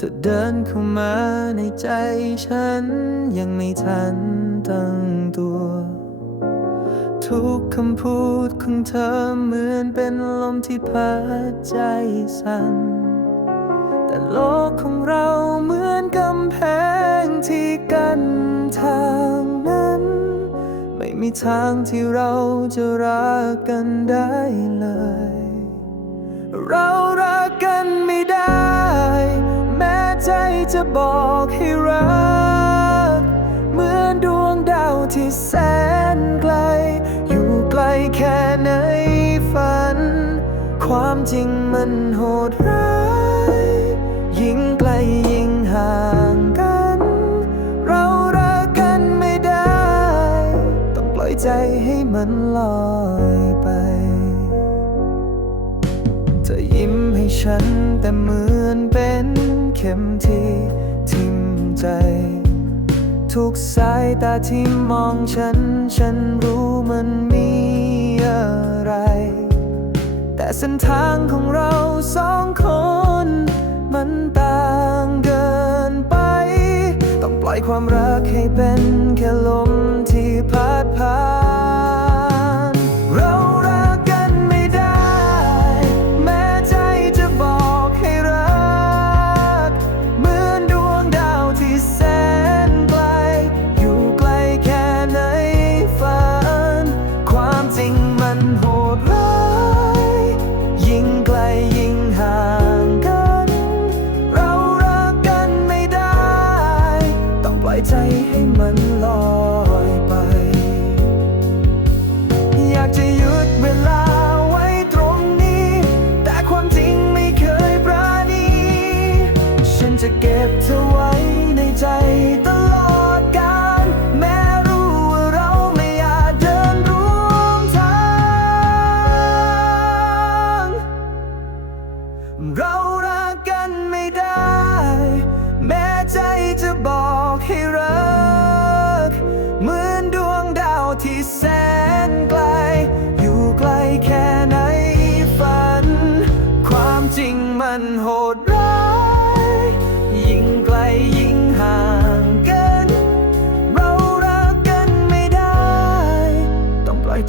เธอเดินเข้ามาในใจฉัน ยังไม่ทันตั้งตัว ทุกคำพูดของเธอเหมือนเป็นลมที่พัดใจสั่น แต่โลกของเราเหมือนกำแพงที่กั้นทางนั้น ไม่มีทางที่เราจะรักกันได้เลย เรารักกัน จะบอกให้รัก เหมือนดวงดาวที่แสนไกล อยู่ไกลแค่ในฝัน ความจริงมันโหดร้าย ยิ่งไกลยิ่งห่างกัน เรารักกันไม่ได้ ต้องปล่อยใจให้มันลอยไปเธอยิ้มให้ฉันแต่เหมือนเป็น เข็มที่ทิ่มใจ ทุกสายตาที่มองฉัน ฉันรู้มันมีอะไร แต่เส้นทางของเราสองคน มันต่างเกินไป ต้องปล่อยความรักให้เป็นแค่ลมที่พัดผ่านเรา ใจให้มันลอยไป อยากจะหยุดเวลาไว้ตรงนี้ แต่ความจริงไม่เคยปราณี ฉันจะเก็บเธอไว้ในใจตลอดกาลแม่รู้ว่าเรา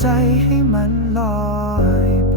ใจให้มันลอย